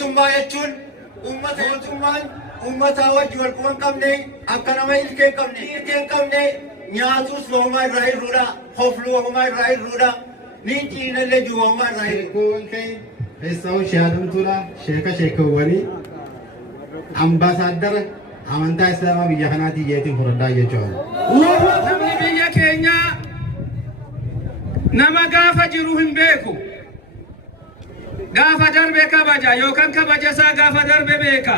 mootummaa jechuun mootummaan uummataa wajji wal quban qabne akka nama ilkee hin qabne nyaatus wahumaa irraa hirruudha hoflu wahumaa irraa hirruudha niin ciinallee jiru wahumaa irraa hirruudha. Feessaa'uu shaadumtuudha sheekawwanii ambaasaaddara amantaa islaamaa biyya kanaatii jeetiin fudhadhaa jechuudha. Namni biyya keenya nama gaafa jiru hin beeku. Gaafa darbe kabaja yookaan kabaja isaa gaafa darbe beeka.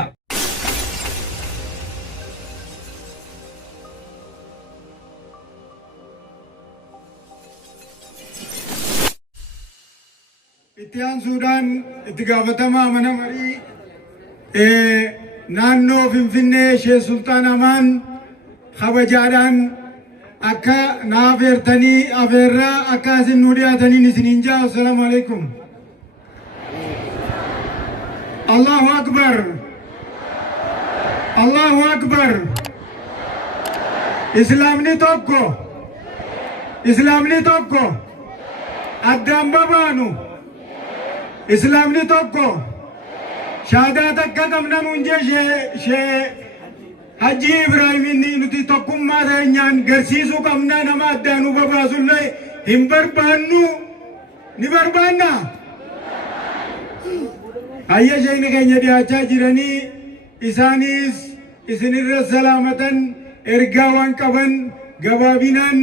Itti aansuudhaan itti gaafatamaa mana marii naannoo Finfinnee Sheekh Sultaan Amaan kabajaadhaan akka naaf eertanii afeerraa akka isin nu dhiyaataniin isiniin jaa. Assalaamu alaikum. Allahu Akbar. Allahu Akbar. Islaamni tokko addaan babaanu. Islaamni tokko shaadaa takka qabna nuun jee Haji Ibraahimin nuti tokkummaa teenyaan garsiisuu qabna nama addaanuu babaasullee hin barbaannu ni barbaanna. Hayya sheekni keenya dhiyaachaa jiranii isaanis isinirra salaamatan ergaa waan qaban gabaabinaan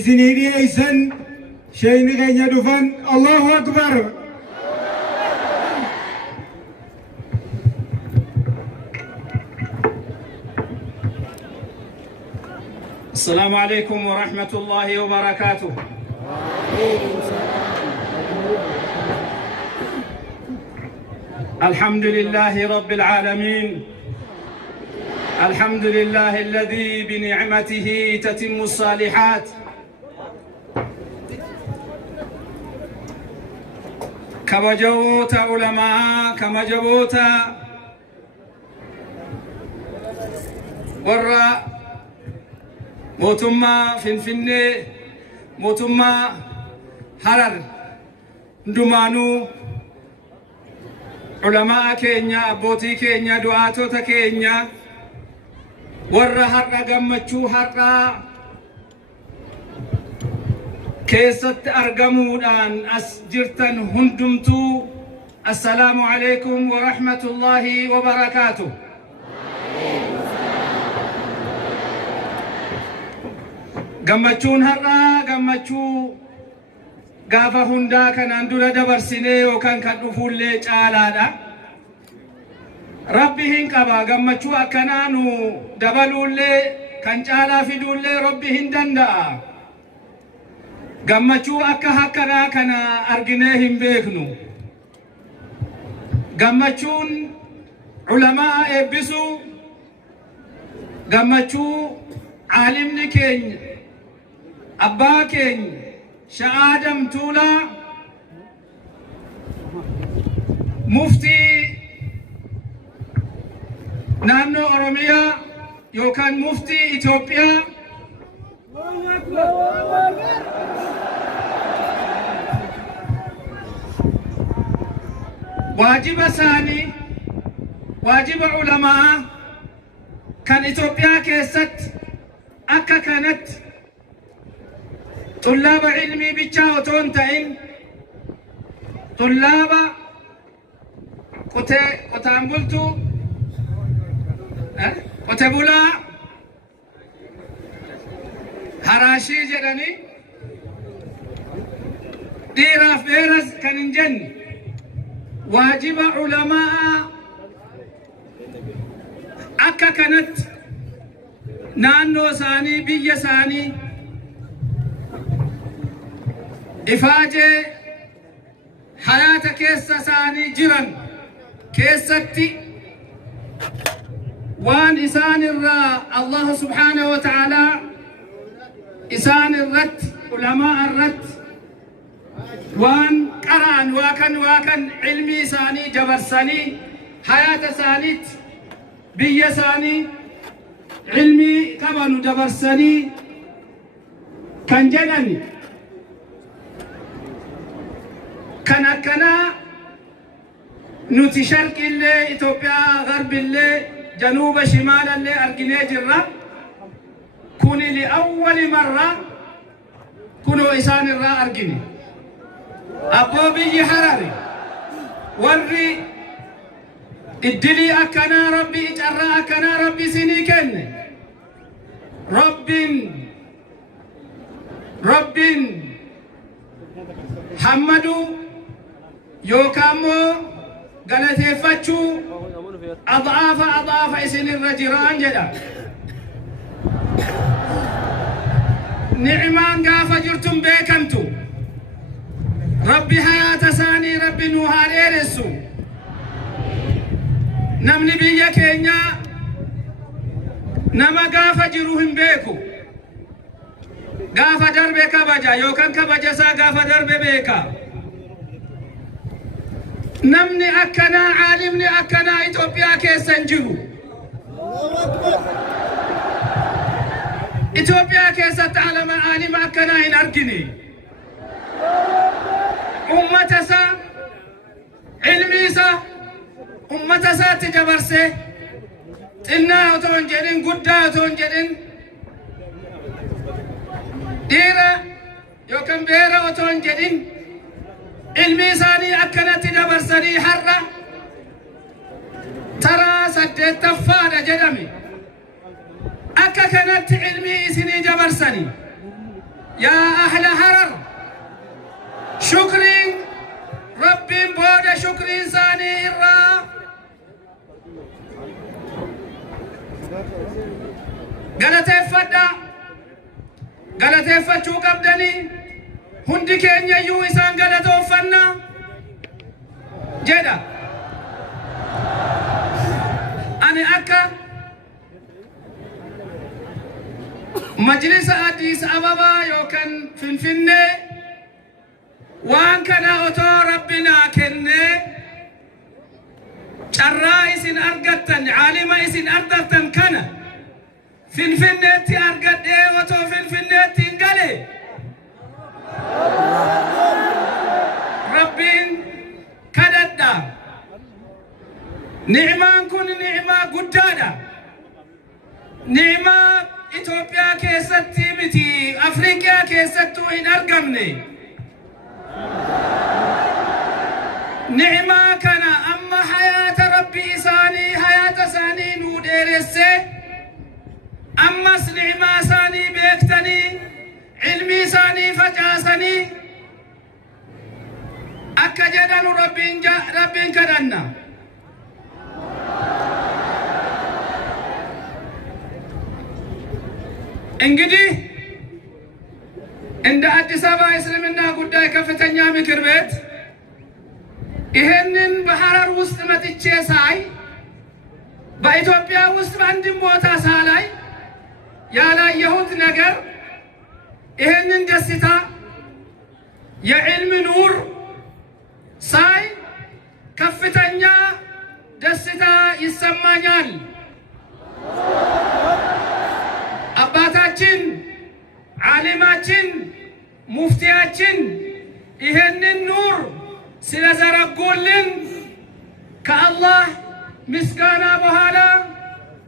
isinii dhiyeessan sheekni keenya dhufan. Allahu Akbar. السلام عليكم ورحمة الله وبركاته. الحمد لله رب العالمين. الحمد لله الذي بنعمته تتم الصالحات. كوجوت علماء كما جبوت ورّا موتما فنفنة موتما حرر دمانو علماء كينيا أبوتي كينيا دعاتو تكينيا ورّا حرّا قمتشو حرّا كيست أرقمودان أسجرتن هندمتو. السلام عليكم ورحمة الله وبركاته. Gammachuun har'aa gammachuu gaafa hundaa kanaan dura dabarsinee yookaan kan dhufuullee caalaadha. Rabbi hin qaba gammachuu akkanaa nu dabaluullee kan caalaa fiduullee Rabbi hin danda'a. Gammachuu akka hakkanaa kana arginee hin beeknu. Gammachuun ulamaa eebbisuu, gammachuu caalimni keenya abbaa keenya Sha'aadam Tuulaa muftii naannoo Oromiyaa yookaan muftii Itoophiyaa waajiba isaanii waajiba ulamaa kan Itoophiyaa keessatti akka kanatti طلاب علمي بيتشاو تونتين طلاب قتامبلتو قتبولا هراشي جراني ديرا فيرز كننجن واجب علماء أكا كانت نانو ساني بيا ساني إفاجة حياة كيسة ساني جران كيستي وان إسان الراء الله سبحانه وتعالى إسان الرت علماء الرت وان قرآن واكن علمي ساني جبر ساني حياة سانيت بي ساني علمي كمان جبر ساني كان جناني كان nuti sharqillee Itoophiyaa garbillee januuba shimaalallee arginee jirra. Kuni li'awwali marra kunoo isaan irraa argine. Abboo biyyi Harari warri iddilii akkanaa rabbi carraa akkanaa rabbi isinii kenne. Rabbiin hammadu yookaan immoo galateeffachuu adaafa isinirra jiraan jedha. Ni'imaan gaafa jirtun beekamtu. Rabbi hayaata isaanii rabbi nuu haa dheeressu. Namni biyya keenyaa nama gaafa jiru hin beeku. Gaafa darbe kabaja yookaan kabaja isaa gaafa darbe beeka. Namni akkanaa caalimni akkanaa Itoophiyaa keessa hin jiru. Itoophiyaa keessatti caalima akkanaa hin argine. Ummata isaa ilmi isaa ummata isaatti dabarsee xinnaa otoo hin jedhin guddaa otoo hin jedhin dhiira yookaan beera otoo hin jedhin ilmi isaanii akkanatti dabarsanii har'a taraa 8ffaadha jedhame. Akka kanatti ilmi isinii dabarsanii yaa ahla Harar shukriin rabbiin booda shukriin isaanii irraa galateeffachuu qabdanii hundi keenyayyuu isaan galatooffanna jedha. Ani akka majlisa Addis Ababaa yookaan Finfinnee waan kana otoo rabbi naa kennee carraa isin argattan caalima isin argattan kana Finfinneetti argadhee otoo Finfinneetti hin gale rabbiin kadhadha. Ni'imaan kun ni'imaa guddaadha. Ni'imaa Itoophiyaa keessatti miti Afrikaa keessattuu hin argamne. Ni'imaa kana amma hayaata rabbi isaanii hayaata isaanii nuu dheeressee ammas ni'imaa isaanii beektanii ilmi isaanii facaasanii akka jedhanu rabbiin kadhanna. እንግዲህ እንደ አዲስ አበባ እስልምና ጉዳይ ከፍተኛ ምክር ቤት ይሄንን በሐረር ውስጥ መጥቼ ሳይ በኢትዮጵያ ውስጥ በአንድም ቦታ ሳላይ ያላየሁት ነገር ይሄንን ደስታ የዕልም ኑር ሳይ ከፍተኛ ደስታ ይሰማኛል። አባታችን ዓሊማችን ሙፍቲያችን ይሄንን ኑር ስለዘረጉልን ከአላህ ምስጋና በኋላ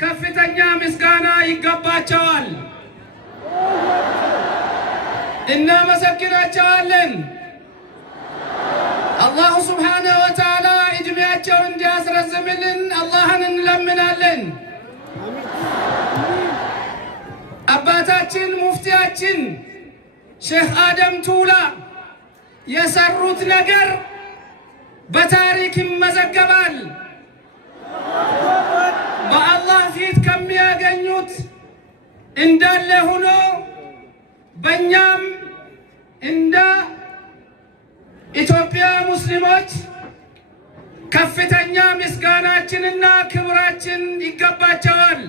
ከፍተኛ ምስጋና ይገባቸዋል። እናመሰግናቸዋለን። አላሁ ሱብሓነሁ ወተዓላ ዕድሜያቸውን እንዲያስረዝምልን አላህን እንለምናለን። አባታችን ሙፍቲያችን ሼህ አደም ቱላ የሰሩት ነገር በታሪክ ይመዘገባል። በአላህ ፊት ከሚያገኙት እንዳለ ሆኖ በእኛም እንደ ኢትዮጵያ ሙስሊሞች ከፍተኛ ምስጋናችንና ክብራችን ይገባቸዋል።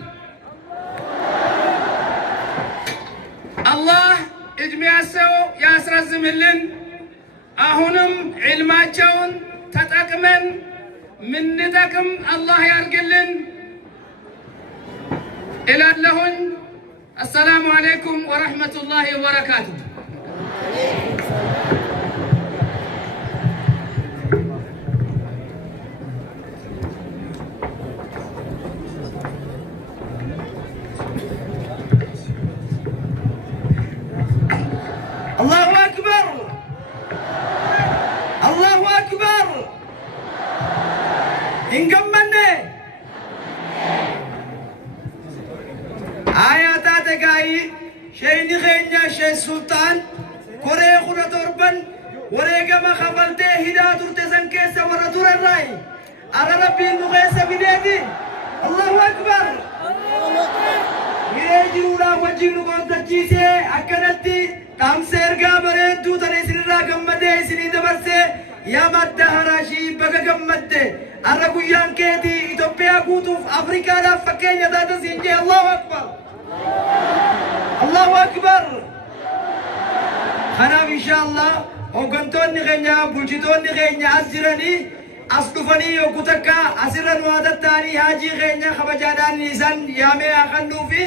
አላህ ዕድሜያቸው ያስረዝምልን። አሁንም ዕልማቸውን ተጠቅመን ምንጠቅም አላህ ያርግልን እላለሁኝ። አሰላሙ አለይኩም ወረሕመቱላሂ ወበረካቱሁ። egaai sheeyni keenya Sheekh Sultaan koree kudha torban wareegama kafaltee hidhaa turte san keessa warra turerraayi ara rabbiin nu keessa fideeti. Allahu akbar. Hiree jiruudhaan wajjin nu qoontachiisee akkanatti dhaamsa ergaa bareedduu tana isinirraa gammadee isinii dabarsee yaa madda haraashii baga gammadde arra guyyaan keetii Itoophiyaa guutuuf Afrikaadhaaf fakkeenya taata siin jee. Allahu akbar. Allahu akbar. Kanaaf inshaallah hooggantoonni keenya bulchitoonni keenya as jiranii as dhufanii yogguu takka asirra nu haadattaanii haajii keenya kabajaadhaan isaan yaamee akannuu fi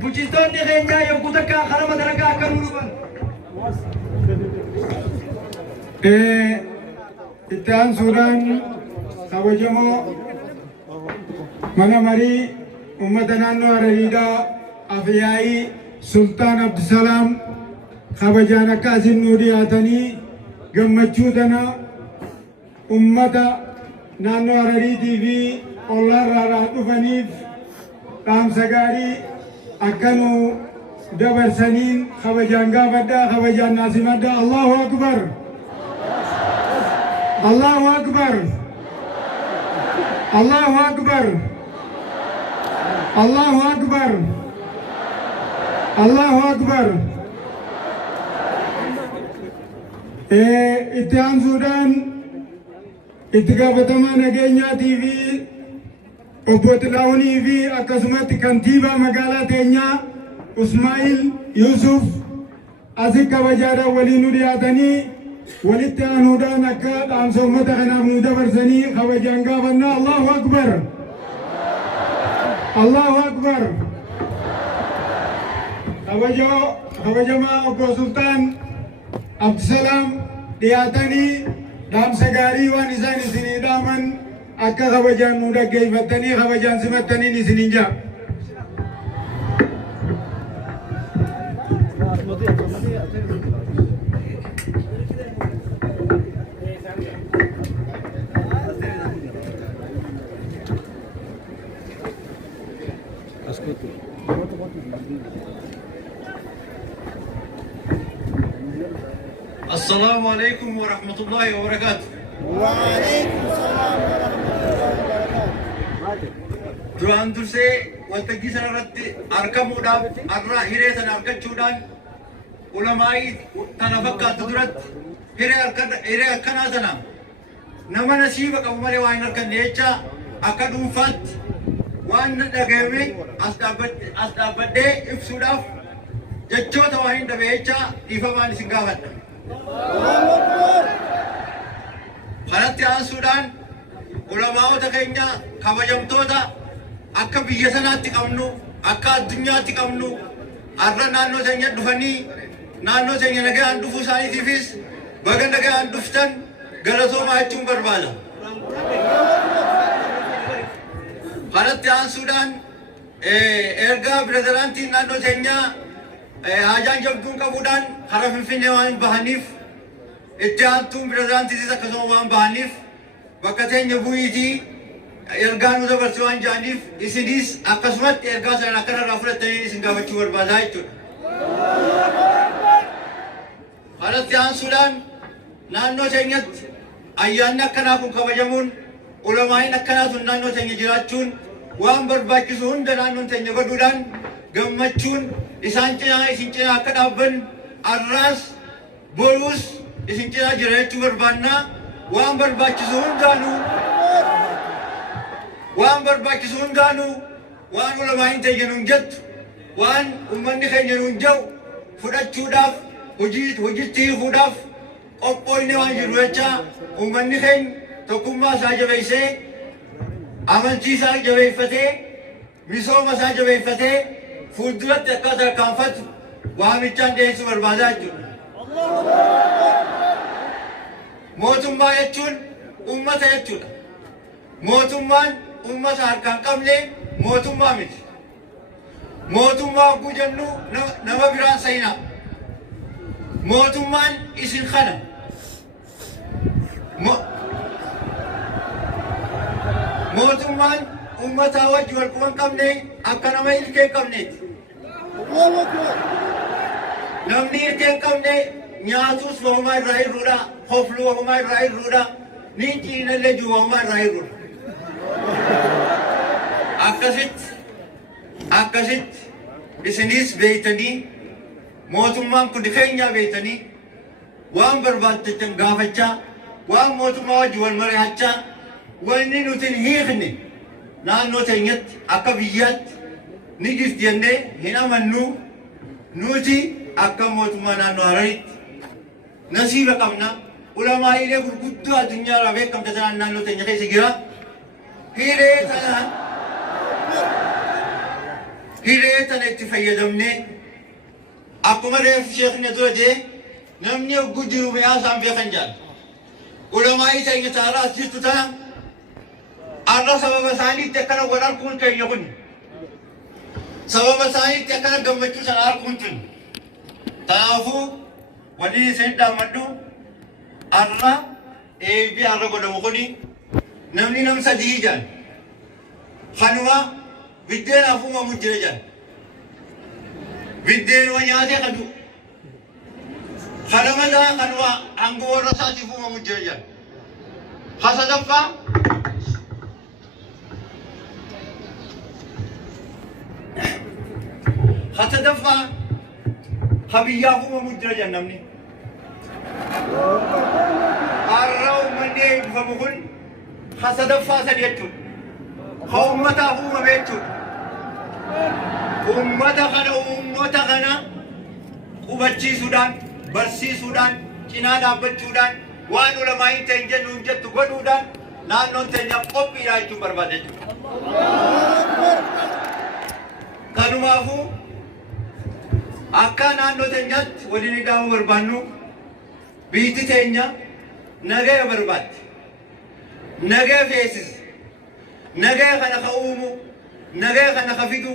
bulchitoonni keenya yogguu takka karaa madarakaa akka nu dhufan. itti aansuudhaan kabajamoo mana marii uummata naannoo Harariidhaa Afyaayii Sultaan Abdusalaam kabajaan akka asin nuu dhiyaatanii gammachuu tana ummata naannoo Harariitii fi ollaarraa dhufaniif dhaamsa gaarii akka nuu dabarsaniin kabajaan gaafadhaa kabajaan naasimadhaa. Allahu akbar. Allahu akbar. Allahu akbar. Allahu akbar. Allahu akbar. Itti aansuudhaan itti gaafatamaa nageenyaatii fi obbo Xilaahunii fi akkasumatti kantiibaa magaalaa teenyaa Usmaa'il Yusuf asi kabajaadhaan waliin nu dhiyaatanii walitti aanuudhaan akka dhaamsa uummata kanaaf nu dabarsanii kabajaan gaafannaa. Allahu akbar. Allahu akbar. Kabajamaa obbo Sultaan Abdusalaam dhiyaatanii dhaamsa gaarii waan isaan isinii dhaaman akka kabajaan nu dhaggeeffattanii kabajaan simattaniin isiniin jaa. السلام عليكم ورحمة الله وبركاته. وعليكم السلام ورحمة الله وبركاته. duraan dursee waltajjii sana irratti argamuudhaaf arraa hiree sana argachuudhaan ulamaa'ii kana fakkaatu duratti hiree akkanaa sana nama nasiiba qabu malee waan hin arganne jecha akka dhuunfaatti waan dhagahame as dhaabbadhee ibsuudhaaf jechoota waan hin dhabe jecha dhiifamaan isin gaafadha. kanatti aansuudhaan ulamaa'ota keenya kabajamtoota akka biyya sanaatti qabnu akka addunyaatti qabnu arra naannoo keenya dhufanii naannoo keenya nagaan dhufuu isaaniitiifis baga nagaan dhuftan galatoomaa jechuun barbaada. kanatti aansuudhaan ergaa pirezidaantiin naannoo keenyaa haajaan jabduun qabuudhaan karaa Finfinnee waan bahaniif itti aantuun pirezidaantiitis akkasuma waan bahaniif bakka teenya bu'iitii ergaa nu dabarsu waan jedhaniif isinis akkasumatti ergaa sana akkanarraa fudhattanii isin gaafachuu barbaadaa jechuudha. kanatti aansuudhaan naannoo keenyatti ayyaanni akkanaa kun kabajamuun ulamaa'iin akkanaa sun naannoo keenya jiraachuun waan barbaachisu hunda naannoon keenya godhuudhaan gammachuun isaan cinaa isin cinaa akka dhaabban arraas boruus isin cinaa jira jechuu barbaannaa. waan barbaachisu hundaanuu waan ulamaa'iin keenya nuun jettu waan uummanni keenya nuun jedhu fudhachuudhaaf hojiitti hiikuudhaaf qophoofne waan jirru jecha uummanni keenya tokkummaa isaa jabeessee amantii isaa jabeeffatee misooma isaa jabeeffatee fuulduratti akka tarkaanfatu waamichaan dhiyeessuu barbaadaa jechuudha. mootummaa jechuun uummata jechuudha. mootummaan uummata harkaan qabne mootummaa miti. mootummaa hogguu jennu nama biraan seenaa. mootummaan isin kana. mootummaan uummataa wajji wal quban qabne akka nama ilkee qabneeti. الله أكبر namni hirkee hin qabne nyaatus wahumaa irraa hir'uudha hoflu wahumaa irraa hir'uudha niin ciinallee jiru wahumaa irraa hir'uudha akkasitti isinis beeytanii mootummaan kun keenyaa beeytanii waan barbaadatan gaafachaa waan mootummaa wajji wal mari'achaa wanni nuti hin hiikne naannoo teenyatti akka biyyaatti ni jirti jennee hin amannu nuti akka mootummaa naannoo Hararitti nasiiba qabna ulamaa'ilee gurguddoo addunyaa irraa beekamta sanaan naannoo teenya keessa jira hiree tana itti fayyadamnee akkuma reefu sheekni dura jee namni hogguu jiru mi'aa isaan beekan jaal ulamaa'ii teenya taara as jirtu tana arra sababa isaaniitti akkana wal arguun keenya kun sababa isaaniitti akkana gammachuu sana arguun tun kanaafuu wanni isin dhaammadhu arra eebii arra godhamu kuni namni nam sadii jaan kanuma biddeen hafuumamu jira jaan biddeen wa nyaatee kadu kanamadaa kanuma hanga warra isaatiif uumamu jira jaan hasadaffaa hasadaffaa habiyyaaf uumamu jira jaan namni arra uummanni eebbifamu kun hasadaffaa sadi jechuudha ka uummataaf uumame jechuudha uummata kana qubachiisuudhaan barsiisuudhaan cinaa dhaabbachuudhaan waan ulamaa'ii ta'in jennu hin jettu godhuudhaan naannoon teenya qophiidhaa jechuun barbaada jechuudha kanumaafuu akka naannoo teenyaatti waliin hidhaamuu barbaannu biitti teenya nagaya barbaaddi nagaya feesisi nagaya kana ka uumu nagaya kana ka fidu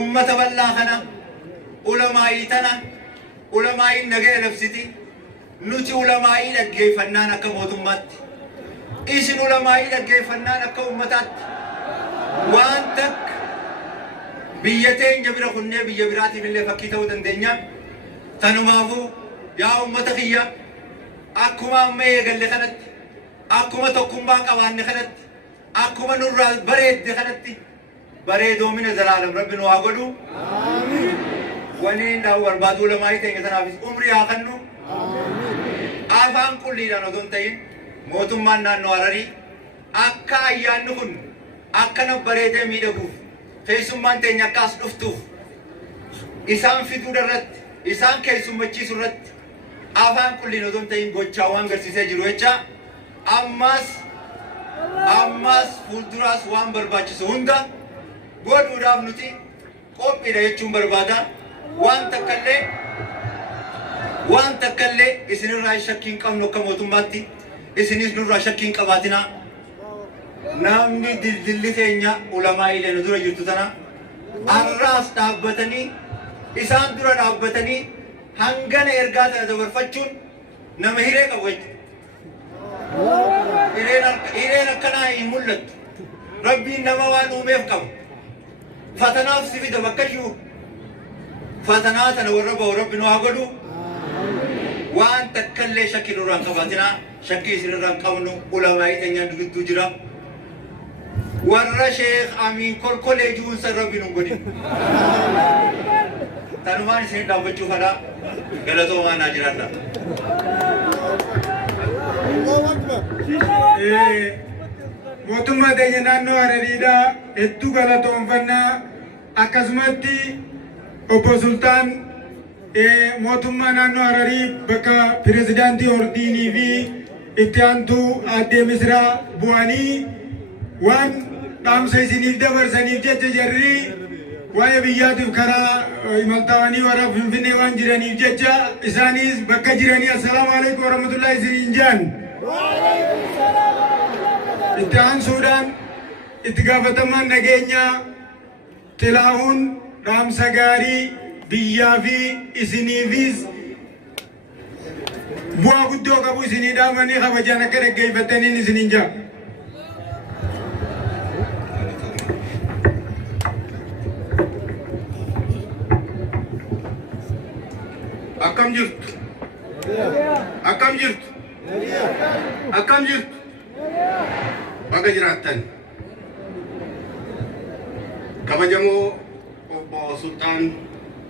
ummata bal'aa kana ulamaa'ii tana ulamaa'ii nagaya labsiti nuti ulamaa'ii dhaggeeffannaan akka mootummaatti isin ulamaa'ii dhaggeeffannaan akka ummataatti waan takka biyya teenya bira kunnee biyya biraatiif illee fakkii ta'uu dandeenya tanumaafuu yaa ummata kiyya akkuma amma eegalle kanatti akkuma tokkummaa qabaanne kanatti akkuma nurraa bareedde kanatti bareedoomina zalaalam rabbi nu haa godhu waliin dhaa'uu barbaadu ulamaa'ii teenya tanaafis umrii haa kennu afaan qulliidhaan otoo hin ta'in mootummaan naannoo Hararii akka ayyaanni kun akkana bareedee miidhaguuf keessummaan teenya akka as dhuftuuf isaan fiduu irratti isaan keessummachiisu irratti afaan qulliin otoo hin ta'in gochaa waan garsiisee jiru jecha ammas fuulduraas waan barbaachisu hunda godhuudhaaf nuti qophiidha jechuun barbaada waan takkallee isinirraa shakkii hin qabnu akka mootummaatti isinis nurraa shakkii hin qabaatinaa namni dildilli keenya ulamaa'ilee nu dura jirtu tana arraas dhaabbatanii isaan dura dhaabbatanii hangana ergaa tana dabarfachuun nama hiree qabu jechuudha hireen akkanaa hin mul'attu rabbiin nama waan uumeef qabu fatanaaf si fida bakka jiru fatanaa tana warra bahu rabbi nu haa godhu waan takkallee shakkii nurraa hin qabaatinaa shakkii isinirraa hin qabnu ulamaa'ii teenyaan dubbittuu jira warra sheekh amiin kolkolee juunsa rabbi nu godhin tanumaan isin dhaabbachuu fadhaa galatoomaa naa jiraadha الله أكبر mootummaa teenya naannoo Harariidha hedduu galatoonfannaa akkasumatti obbo Sultaan mootummaa naannoo Hararii bakka pirezidaantii Ordiinii fi itti aantuu aadde Misraa bu'anii waan dhaamsa isiniif dabarsaniif jecha jarri waa'ee biyyaatiif karaa imaltaawanii warra Finfinnee waan jiraniif jecha isaanis bakka jiranii assalaamu alaikum warahmatullahi isiniin jedhan itti aansuudhaan itti gaafatamaan nageenyaa Xilaahuun dhaamsa gaarii biyyaa fi isiniifis bu'aa guddoo qabu isinii dhaamanii kabajaan akka dhaggeeffataniin isiniin jedha. akkam jirtu? Akkam jirtu? Akkam jirtu? Baga jiraattan. Kabajamoo obbo Sultaan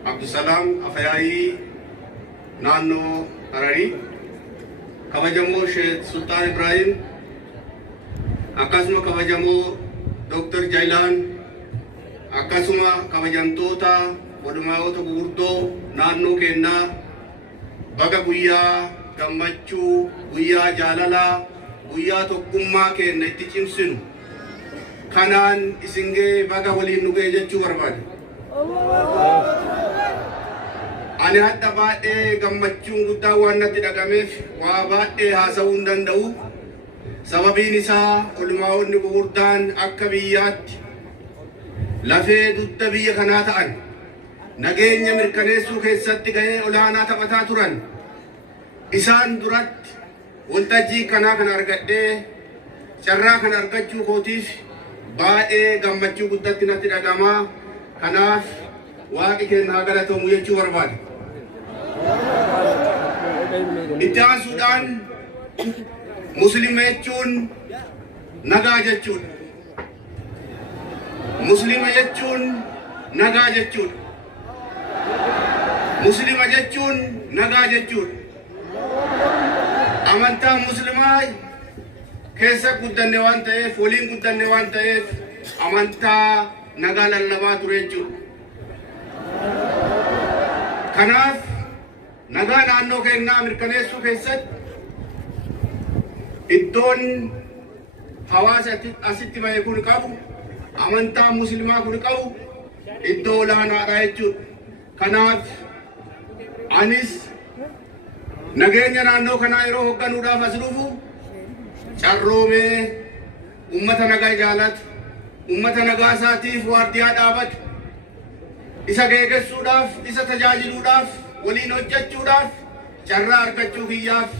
Abdusalaam Afayaayii naannoo Hararii, kabajamoo Sheekh Sultaan Ibrahim, akkasuma kabajamoo Dr. Jailaan, akkasuma kabajamtoota walumaayota gurguddoo naannoo keenyaa baga guyyaa gammachuu, guyyaa jaalalaa, guyyaa tokkummaa keenya itti cimsinu kanaan isin ga'e baga waliin nu ga'e jechuu barbaade. Ani hadda baay'ee gammachuun guddaa waan natti dhagameef waa baay'ee haasa'uu hin danda'u. Sababiin isaa walumaayonni gurguddaan akka biyyaatti lafee dugda biyya kanaa ta'an nageenya mirkaneessuu keessatti gahee olaanaa taphataa turan. Isaan duratti waltajjii kanaa kan argadhee carraa kan argachuu kootiif baay'ee gammachuu guddatti natti dhagamaa. Kanaaf waaqi keenya haa galatamu jechuu barbaade. Itti aansuudhaan Muslima jechuun nagaa jechuudha. Muslima jechuun nagaa jechuudha. Muslima jechuun nagaa jechuudha. Amantaan muslimaa keessa guddanne waan ta'eef, waliin guddanne waan ta'eef amantaa nagaa lallabaa ture jechuudha. Kanaaf nagaa naannoo keenyaa mirkaneessuu keessatti iddoon hawaasa asitti bahe kun qabu, amantaa muslimaa kun qabu iddoo olaanaadha jechuudha. Kanaaf anis nageenya naannoo kanaa yeroo hoogganuudhaaf as dhufu carroomee ummata nagaa jaalatu, ummata nagaa isaatiif waardiyaa dhaabatu, isa geeggessuudhaaf, isa tajaajiluudhaaf, waliin hojjechuudhaaf carraa argachuu kiyyaaf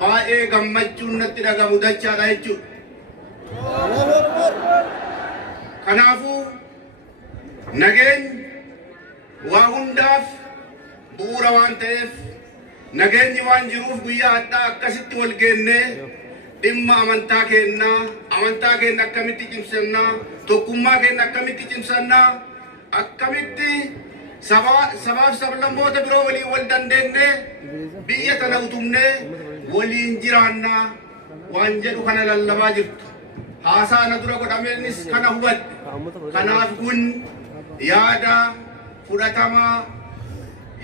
baay'ee gammachuun natti dhagamu dachaadha jechuudha. Kanaafuu nageenyi waa hundaaf bu'uura waan ta'eef nageenyi waan jiruuf guyyaa addaa akkasitti wal geennee dhimma amantaa keenya akkamitti cimsannaa, tokkummaa keenya akkamitti cimsannaa, akkamitti sabaaf sablammoota biroo waliin wal dandeenyee biyya tana utumnee waliin jiraannaa waan jedhu kana lallabaa jirtu. Haasaa na dura godhameenis kana hubadhe. Kanaaf kun yaada fudhatamaa,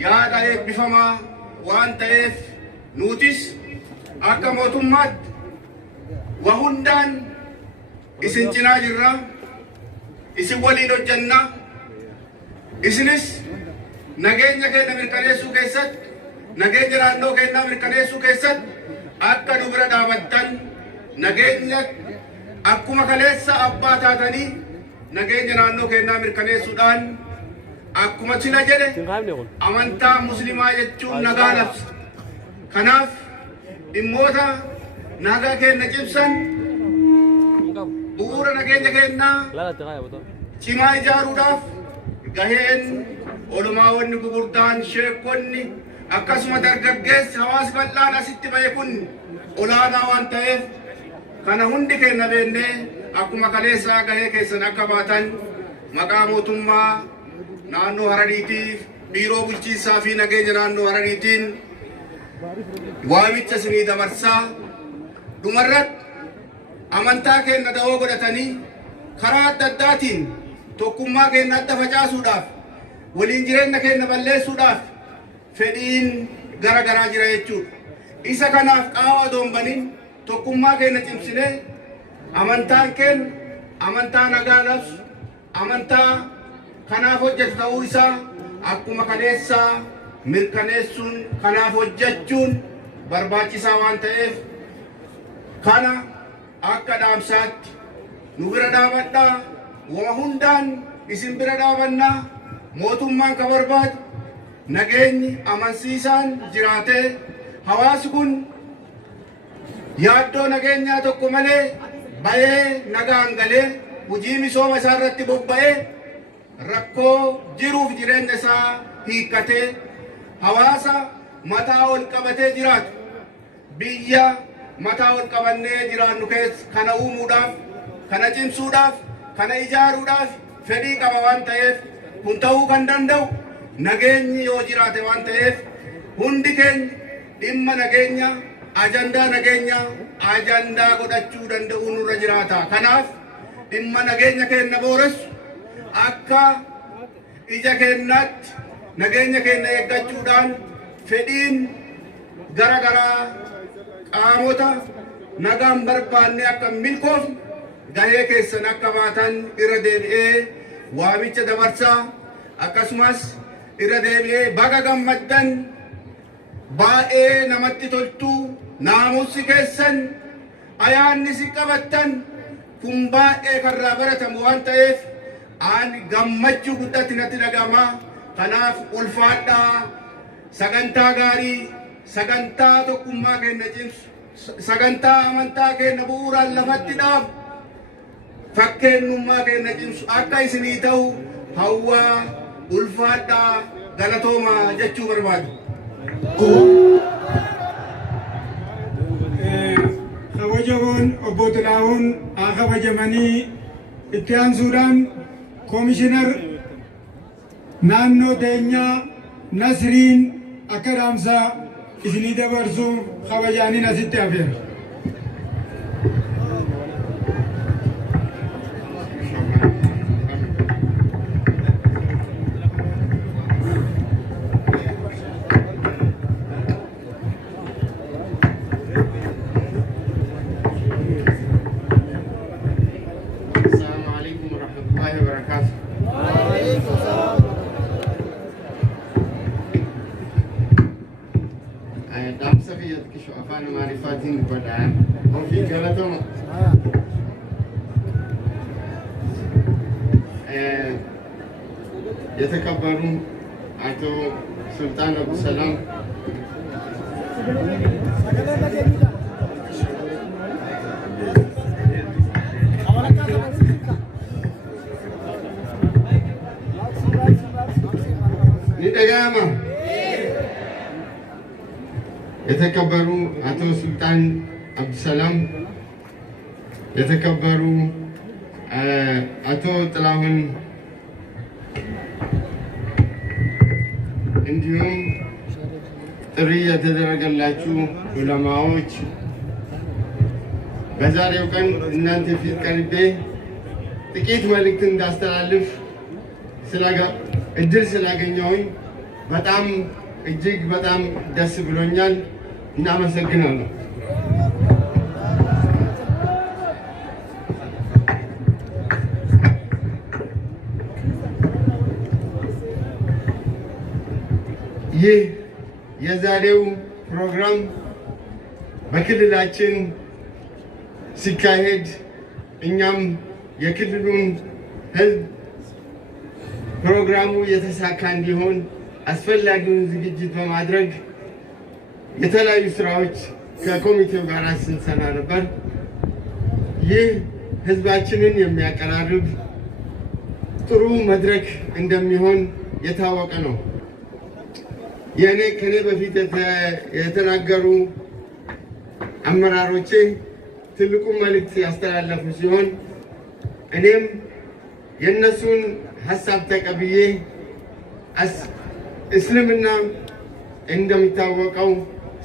yaada eebbifamaa waan ta'eef nutis akka mootummaatti waa hundaan isin cinaa jirra, isin waliin hojjanna. Isinis nageenya keenya mirkaneessuu keessatti, nageenya naannoo keenyaa mirkaneessuu keessatti akka nu bira dhaabattan, nageenya akkuma kaleessa abbaa taatanii nageenya naannoo keenyaa mirkaneessuudhaan akkuma sila jedhe amantaa muslimaa jechuun nagaa labsa. Kanaaf dhimmoota nagaa keenya cimsan bu'uura nageenya keenyaa cimaa ijaaruudhaaf gaheen olumaawonni gurguddaan, sheekonni akkasuma dargaggeessi hawaasi bal'aan asitti bahe kun olaanaa waan ta'eef kana hundi keenya beennee akkuma kaleessaa gahee keessan akka baatan maqaa mootummaa naannoo Harariitiif, biiroo bulchiinsaa fi nageenya naannoo Harariitiin waamicha isinii dabarsaa. Dhumarratti amantaa keenya da'oo godhatanii karaa adda addaatiin tokkummaa keenya adda facaasuudhaaf, waliin jireenya keenya balleessuudhaaf fedhiin gara garaa jira jechuudha. Isa kanaaf qaawwa doombanin tokkummaa keenya cimsinee amantaan keenya amantaa nagaa labsu, amantaa kanaaf hojjetu ta'uu isaa akkuma kaleessaa mirkaneessuun, kanaaf hojjechuun barbaachisaa waan ta'eef kana akka dhaamsaatti nu bira dhaabadhaa. Waa hundaan isin bira dhaabannaa. Mootummaan ka barbaadu nageenyi amansiisaan jiraatee hawaasi kun yaaddoo nageenyaa tokko malee bahee nagaan galee hojii misooma isaa irratti bobba'ee rakkoo jiruuf jireenya isaa hiikkatee hawaasa mataa ol qabatee jiraatu biyya mataa ol qabannee jiraannu keessa kana uumuudhaaf kana cimsuudhaaf kana ijaaruudhaaf fedhii qaba waan ta'eef kun ta'uu kan danda'u nageenyi yoo jiraate waan ta'eef hundi keenya dhimma nageenya ajandaa godhachuu danda'u nurra jiraata. Kanaaf dhimma nageenya keenya booressu akka ija keenyaatti nageenya keenya eeggachuudhaan fedhiin garagaraa qaamota nagaan barbaanne akka milkoofne gahee keessan akka baatan irra deebi'ee waamicha dabarsaa akkasumas irra deebi'ee baga gammaddan baay'ee namatti toltu naamusi keessan ayaanni si qabattan kun baay'ee karraa baratamu waan ta'eef ani gammachuu guddatti natti dhagama. Kanaaf ulfaadhaa sagantaa gaarii sagantaa tokkummaa keenya cimsu sagantaa amantaa keenya bu'uuraan lafatti dhaabu fakkeenyummaa keenya cimsu akka isinii ta'u hawwaa ulfaadhaa galatoomaa jechuu barbaadu. kabajamoon obbo Xilahuun haa kabajamanii itti aansuudhaan koomishinar naannoo teenyaa Nasriin akka dhaamsaa isinii dabarsuuf kabajaaniin asitti hafeera. afaan maarifaatiin godhaa ofii galatama የተከበሩ አቶ ሱልጣን አብዱሰላም ንደጋማ የተከበሩ አቶ ሱልጣን አብዱሰላም የተከበሩ አቶ ጥላሁን እንዲሁም ጥሪ የተደረገላችሁ ዑለማዎች በዛሬው ቀን እናንተ ፊት ቀርቤ ጥቂት መልእክት እንዳስተላልፍ እድል ስላገኘሁኝ በጣም እጅግ በጣም ደስ ብሎኛል። እናመሰግናለሁ። ይህ የዛሬው ፕሮግራም በክልላችን ሲካሄድ እኛም የክልሉን ሕዝብ ፕሮግራሙ የተሳካ እንዲሆን አስፈላጊውን ዝግጅት በማድረግ የተለያዩ ስራዎች ከኮሚቴው ጋር ስንሰራ ነበር። ይህ ሕዝባችንን የሚያቀራርብ ጥሩ መድረክ እንደሚሆን የታወቀ ነው። ከኔ በፊት የተናገሩ አመራሮቼ ትልቁ መልእክት ያስተላለፉ ሲሆን እኔም የነሱን ሐሳብ ተቀብዬ እስልምና እንደሚታወቀው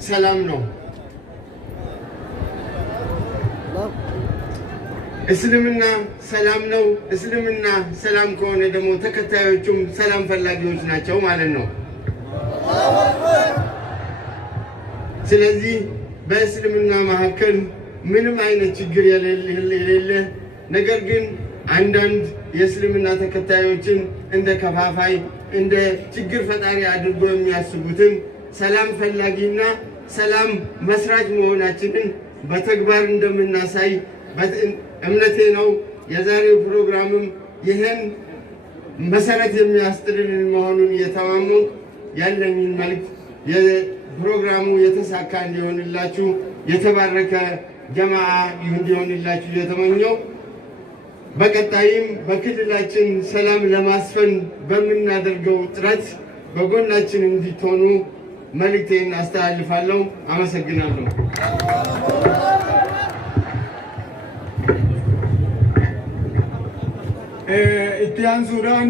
ሰላም ነው። እስልምና ሰላም ነው። እስልምና ሰላም ከሆነ ደግሞ ተከታዮቹም ሰላም ፈላጊዎች ናቸው ማለት ነው። ስለዚህ በእስልምና መካከል ምንም አይነት ችግር የሌለ ነገር ግን አንዳንድ የእስልምና ተከታዮችን እንደ ከፋፋይ እንደ ችግር ፈጣሪ አድርጎ የሚያስቡትን ሰላም ፈላጊና ሰላም መስራች መሆናችንን በተግባር እንደምናሳይ እምነቴ ነው። የዛሬው ፕሮግራምም ይህን መሰረት የሚያስጥልን መሆኑን እየተማመንኩ ያለኝን መልእክት የፕሮግራሙ የተሳካ እንዲሆንላችሁ የተባረከ ጀማዓ እንዲሆንላችሁ እየተመኘው በቀጣይም በክልላችን ሰላም ለማስፈን በምናደርገው ጥረት በጎናችን እንድትሆኑ መልእክቴን አስተላልፋለሁ። አመሰግናለሁ። Ittiaan Suudaan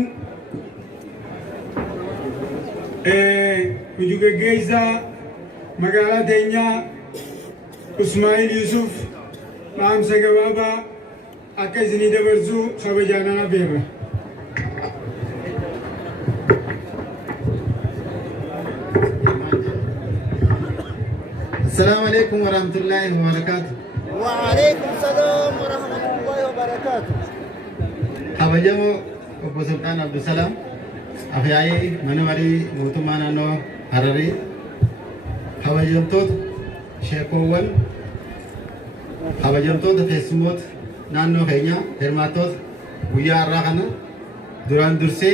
hojii magaalaa teenyaa Ismaa'il Yusuf dhaamsa gabaabaa akka isinii dabarsuu kabajaan affeerra. السلام عليكم ورحمة الله وبركاته. وعليكم السلام ورحمة الله وبركاته. حبجمو أبو سلطان عبد السلام أخيائي منوري موتمان أنو حرري حبجمتوت شيكوون حبجمتوت فيسموت نانو خينيا هرماتوت ويا الراغنا دوران درسي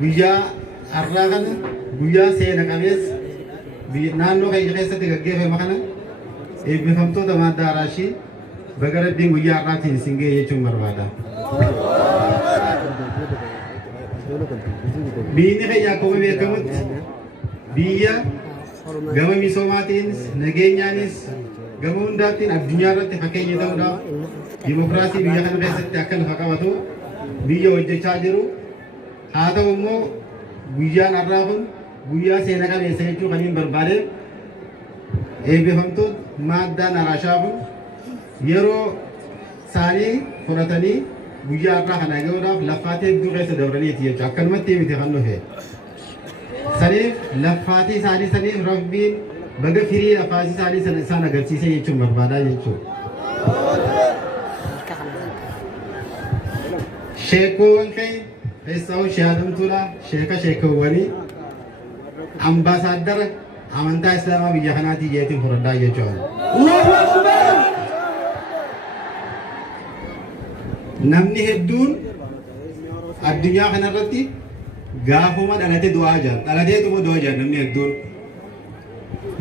ويا الراغنا ويا سينا كميس naannoo keenya keessatti gaggeeffame kana eebbifamtoota maaddaa araashii baga rabbiin guyyaa har'aatiin isin ga'e jechuun barbaada. Biyyi keenya akkuma beekamutti biyya gama misoomaatiinis nageenyaanis gama hundaattiin addunyaa irratti fakkeenya ta'uudhaaf dimokiraasii biyya kana keessatti akka lafa qabatu biyya hojjechaa jiru. Haa ta'u immoo guyyaan har'aa kun guyyaa seena qabeessa jechuu kan hin barbaade eebbifamtoota maaddaan araashaa kun yeroo isaanii fudhatanii guyyaa har'aa kana ga'uudhaaf laffaatii hedduu keessa dabraniiti jechuudha. Akkanumatti miti kan dhufe. Saniif laffaatii isaanii saniif rabbiin baga firii laffaatii isaanii sana isaan agarsiise jechuun barbaadaa jechuudha. Sheekowwan kee keessaa shaadamtuudha sheekawwanii ambaasaadara amantaa islaamaa biyya kanaatii jeetiin fudhadhaa jechuudha. Namni hedduun addunyaa kanarratti gaafuma dhalate du'aa jira. Dhalatee dhuma du'aa jira namni hedduun.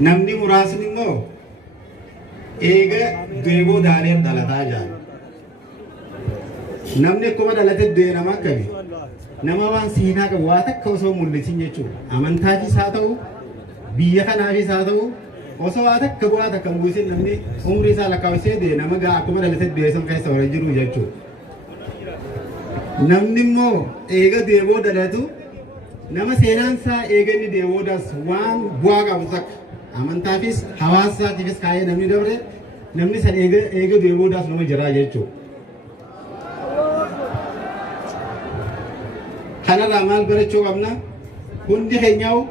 Namni muraasni immoo eega du'ee daaneef dhalataa jira. Namni akkuma dhalate du'e nama akkami? Nama waan seenaa qabu waa takka osoo mul'isin jechuudha. Amantaafis haa ta'u, biyya kanaafis haa ta'u, osoo waa takka bu'aa takka hin buusin namni umrii isaa lakkaa'isee deema nama gaa akkuma dhalate du'e san keessa warra jiru jechuudha. Namni immoo eega deeboo dhalatu nama seenaan isaa eega inni deeboodaas waan bu'aa qabu takka amantaafis hawaasaatiifis kaayee namni dabre namni san eega deeboodaas nama jiraa jechuudha. Kanarraa maal barachuu qabna? Hundi keenyaa'u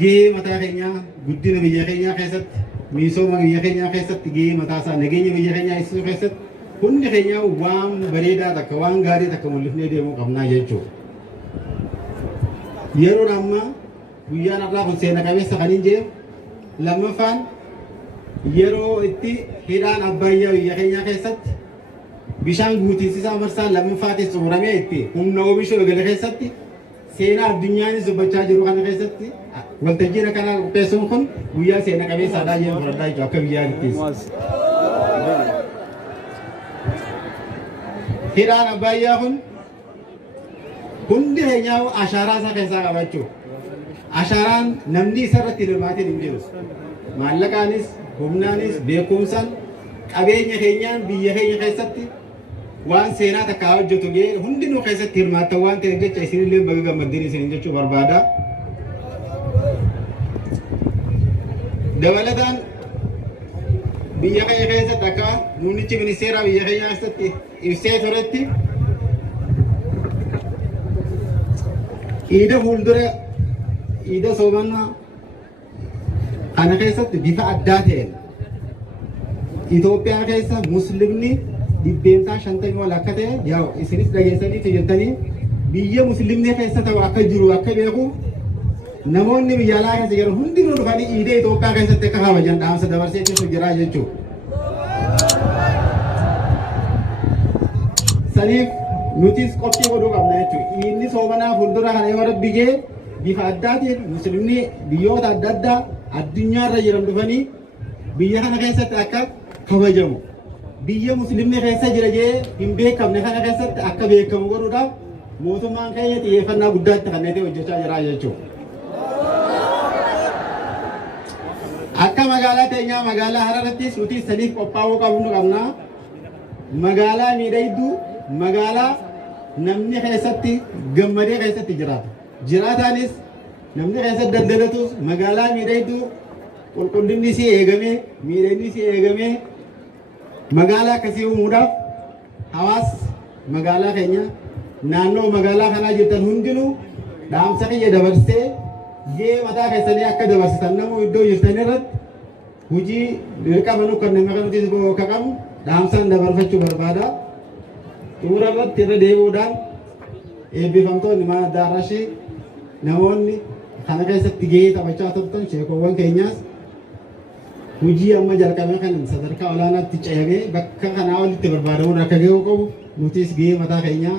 gahee mataa keenyaa guddina biyya keenyaa keessatti misooma biyya keenyaa keessatti gahee mataa isaa nageenya biyya keenyaa eegsisuu keessatti hundi keenyaa'u waan bareedaa takka waan gaarii takka mul'ifnee deemuu qabnaa jechuudha. Yeroon ammaa guyyaan har'aa kun seena qabeessa kan hin jedhu lammaffaan yeroo itti hidhaan abbayyaa biyya keenyaa keessatti bishaan guutiinsisaa marsaa lammaffaatiin xumuramee itti humna oomishuu eegale keessatti seenaa addunyaanis dubbachaa jiru kana keessatti waltajjiin akkanaa qopheessuun kun guyyaa seena qabeessaadhaa jedhu fudhadhaa jechuudha akka biyyaattis. Hidhaan abbayyaa kun hundi keenyaa ashaaraa isaa keessaa qabachuu. Ashaaraan namni isarratti hirmaatiin hin jiru. Maallaqaanis, humnaanis, beekumsaan, qabeenya keenyaan biyya keenya keessatti waan seenaa takka hojjetu gee hundinuu keessatti hirmaattan waan ta'eef jecha isinillee baga gammaddiin isin jechuu barbaada. Dabalataan biyya keenya keessatti akka muummichi ministeeraa biyya keenya keessatti ibsee turetti iida fuuldura iida soomannaa kana keessatti bifa addaa ta'een Itoophiyaa keessa muslimni dhibbeentaa 50 wal akka ta'e yaa isinis dhageessanii jettanii biyya muslimni keessa ta'u akka jiru akka beeku namoonni biyya alaa keessa jiran hundinuu dhufanii iidee Itoophiyaa keessatti akka kabajan dhaamsa dabarsee jira jechuudha. Saniif nutis qophii godhuu qabna jechuudha. Inni soomanaa fuuldura kana yoo rabbi jee bifa addaatiin muslimni biyyoota adda addaa addunyaarra jiran dhufanii biyya kana keessatti akka kabajamu. Biyya muslimni keessa jira jee hin beekamne kana keessatti akka beekamu godhuudhaaf mootummaan keenya xiyyeeffannaa guddaatti kanneen hojjechaa jira jechuudha. akka magaalaa teenyaa magaalaa Hararattis nuti sadiif qophaa'uu qabna. Magaalaa miidhagduu magaalaa namni keessatti gammadee keessatti jiraata. Jiraataanis namni keessatti daldalatus magaalaa miidhagduu qulqullinni isii eegamee miidhagni isii eegamee magaalaa akkasii uumuudhaaf hawaasa magaalaa keenya naannoo magaalaa kanaa jirtan hundinuu dhaamsa kiyya dabarsee gahee mataa keessanii akka dabarsitan namuu iddoo jirtan irratti hojii dirqama nu kan nama kanatti akka qabnu dhaamsaan dabarfachuu barbaada. Xumura irratti irra deebi'uudhaan eebbifamtoonni mana Addaarashii namoonni kana keessatti gahee taphachaa turtan sheekowwan keenyaas hojii amma jalqabee kan sadarkaa olaanaatti ce'amee bakka kanaa olitti barbaadamuun akka gahuu qabu nutis gahee mataa keenyaa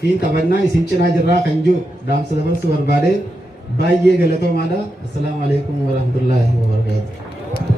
fi taphannaa isin cinaa jirraa kan jiru dhaamsa dabarsuu barbaade baay'ee galatoomaadha. Assalaamu alaikum warahmatullaahi wabarakaatuh.